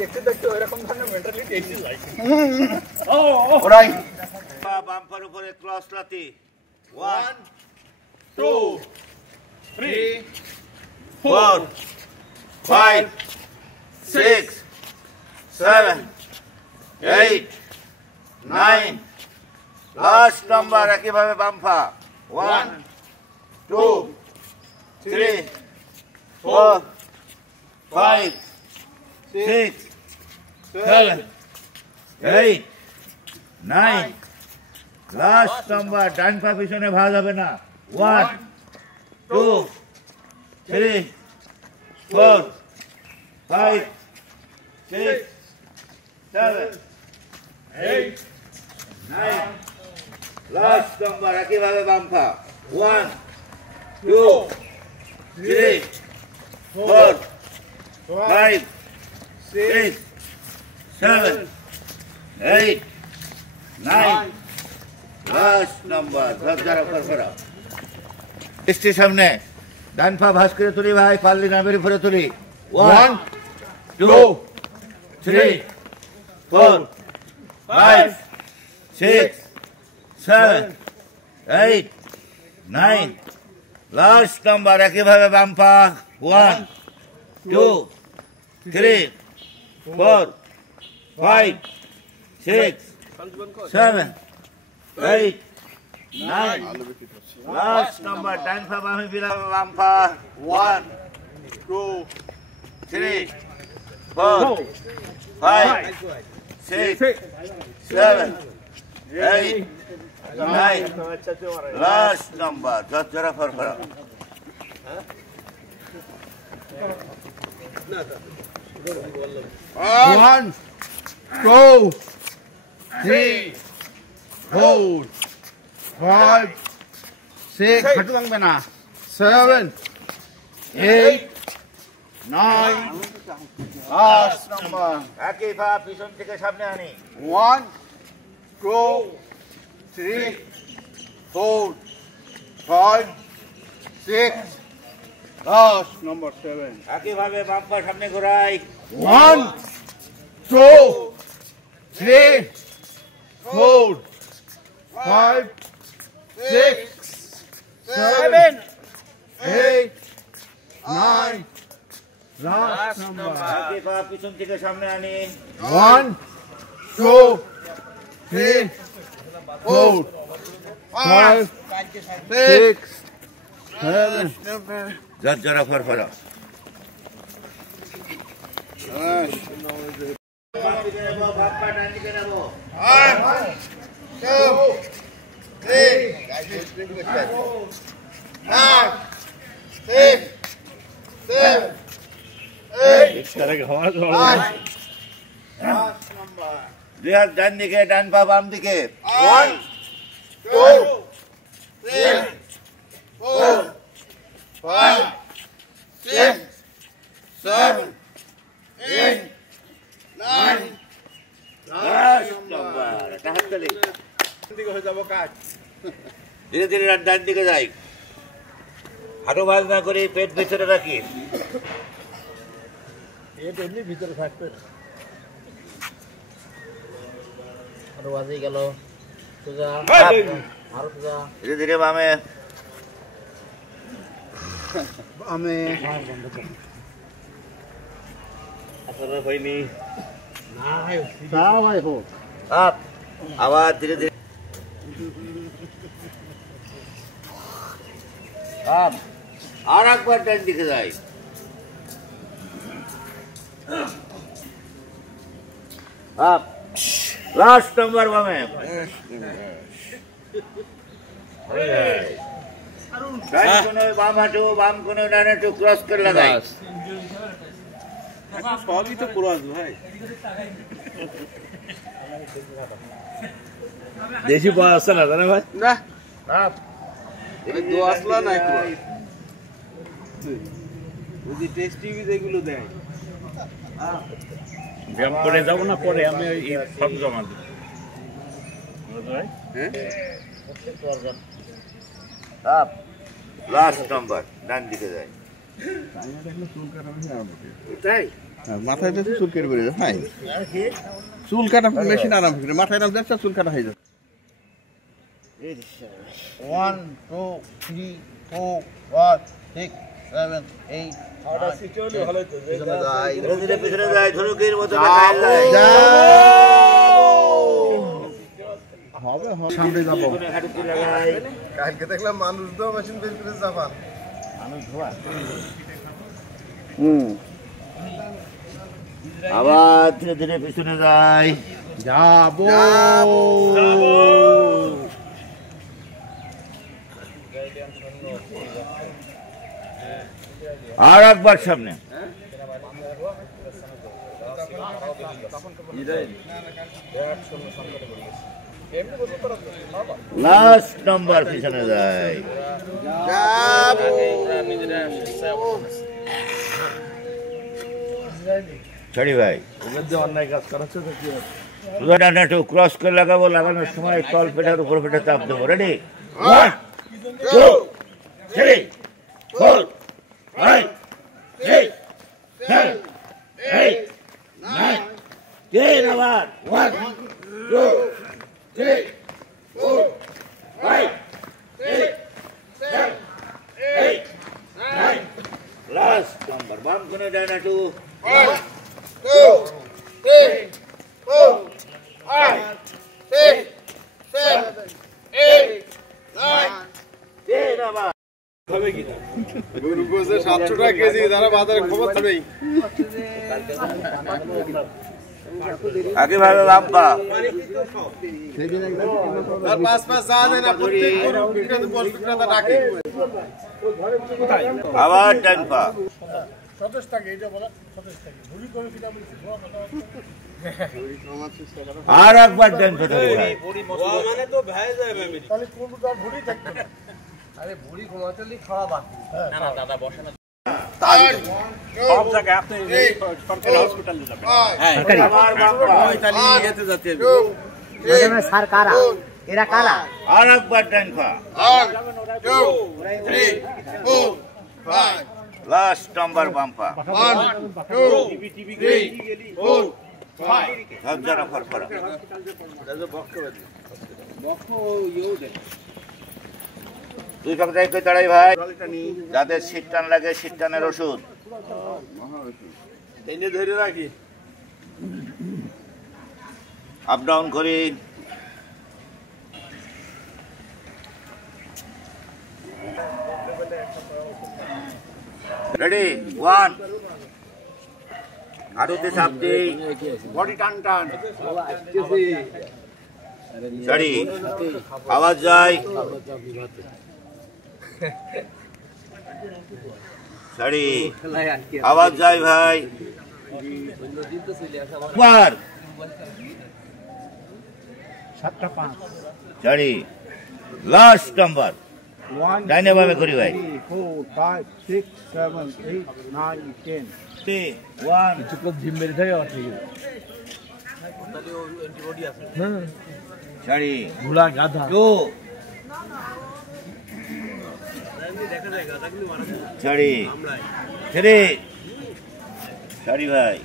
দেখতে দেখতে ওইরকম ধরনের মেন্টালিটি এসে যায়। ওরাই বাম্পার উপরে ক্রস লাতি 1 2 3 4 5 6 7 8 9 লাস্ট নাম্বার একইভাবে বাম্পা 1 2 3 4 5 6 7 8 9 লাস্ট নাম্বার ডান পা পিছনে ভাগ হবে না 1 2 3 4 5 6 7 8 9 লাস্ট নাম্বার একইভাবে বাম্পা 1 2 3 4 5 6 7 8 9 লাস্ট নাম্বার ধর করা স্টের সামনে ডান পা ভাঁজ করে তুলি ভাই, পারলি নামের উপরে তুলি 1 2 3 4 5 6 7 8 9 লাস্ট নাম্বার একইভাবে বাম পা 1 2 3 4 5 6 7 8 9 লাস্ট নাম্বার ডান পা বামে ফিরাবে বাম পা 1 2 3 4 5 6 7 8 9 লাস্ট নাম্বার জরা ফরফরা 1 2 3 4 5 6 হাঁটু ভাঙবে না 7 8 9 লাস্ট নাম্বার একই পা পিছন থেকে সামনে আনি 1 2 3 4 5 6 লাস্ট নাম্বার 7 একইভাবে বাম পা সামনে ঘোরাই 1 2 3 4 5 6 7 8 9 লাস্ট নাম্বার একই পা পিছন থেকে সামনে আনি 1 2 3 4 5 6 7 জরা ফরফরা দুই হাত ডান দিকে, ডান পা বাম দিকে 1 2 3 4 5 6 7 8 9 ধীরে ধীরে ডান দিকে যাই, হাঁটু ভাঁজ না করি, পেট ভিতরে রাখি, এমনি ভিতরে থাকবে আরো বাজে গেল সোজা আরো সোজা ধীরে ধীরে বামে আমি আপনারা হয়নি না ভাই হোক আপ আবার ধীরে ধীরে আপ আর একবার ডান দিকে যাই, আপ লাস্ট নাম্বার বামে ডান কোণে বাম হাঁটু, বাম কোণে ডান হাঁটু ক্রস করে লাগাই, সবই তো ক্রস ভাই দেশি পাওয়া আসছে না জানে ভাই না আপ দো আসলা না ক্রস ওই যে টেস্টি যেগুলো দেয় ব্যায়াম করে যাবো না, পরে আমি এই সব জমা দেবো আপ লাস্ট নাম্বার ডান দিকে যাই, তাই মাথায় দিয়েছে চুল কেটে বেরিয়ে যায় চুল কাটা মেশিন আরাম করে মাথায় নাম দিচ্ছে চুল কাটা হয়ে যায় 1 2 3 4 5 6 7 8 ধীরে ধীরে পিছনে যায় ধনুকের মতো হবে সামনে যাবো কালকে দেখলাম মানুষ তো মেশিন বের করে জাপান মানুষ ধোয়া আবার ধীরে ধীরে পিছনে যায় যাবো আর একবার সামনে লাস্ট নাম্বার পিছনে যায় ছড়ি ভাই অন্যায় কাজ করাচ্ছে তো কি একটু ক্রস করে লাগাবো লাগানোর সময় তল পেটার উপর পেটে চাপ দেবো রেডি 1 2 3 4 5 6 7 8 9 10 আবার 1 2 3 4 5 6 7 8 9 লাস্ট নাম্বার বাম কোণে ডান হাঁটু 1 2 3 4 5 6 7 8 9 10 আবার গরু গোছে 700 টাকা কেজি যারা বাজারে খবর থাকেই আগে ভাবে বাম্পা আর পাঁচ যা দেন না প্রত্যেক গরু বিক্রেতা বিক্রেতা ডাকে আবার ডান পা 27 টাকা এটা বলা 27 টাকা ভুলি করে কিটা বলছি আর একবার ডান পা ধরে ভাই মানে তো ভয় যায় ফ্যামিলি তাহলে কোন তার ভুলি থাকবে আরে ভুলি ঘুমাতেলি খাওয়া বাদ না না দাদা বসে না সব জায়গায় আপনি সরকারি হসপিটালে যাবেন আবার বাম্পা ওই তালি এতে যাচ্ছে স্যার কারা এরা কারা আর একবার ডান পা 1 2 3 4 5 লাস্ট নাম্বার বাম্পা 1 2 3 4 5 সব যারা ফরফরা তুই সব জায়গায় দাঁড়াই ভাই যাদের শীত টান লাগে শীত টানের ওষুধ এনে ধরে রাখি আপ ডাউন করি রেডি 1 হাঁটুতে চাপ দিই বডি টান টান ছাড়ি আওয়াজ যায় ছাড়ি আওয়াজ যায় ভাই বার 7টা 5 ছাড়ি লাস্ট নাম্বার 1 ডাইনে বামে করি ভাই 4 5 6 7 8 9 10 3 1 চুপ জিম মেরে থাকে আর ঠিক ছাড়ি ভুলা গাধা 2 ছাড়ি 3 ছাড়ি ভাই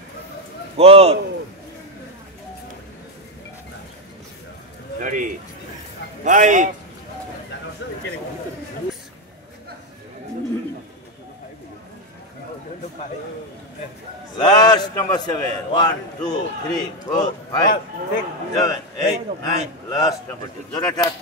4 ছাড়ি 5 Last number 7. 1, 2, 3, 4, 5, 6, 7, 8, 9. Last number 2. Jora tap.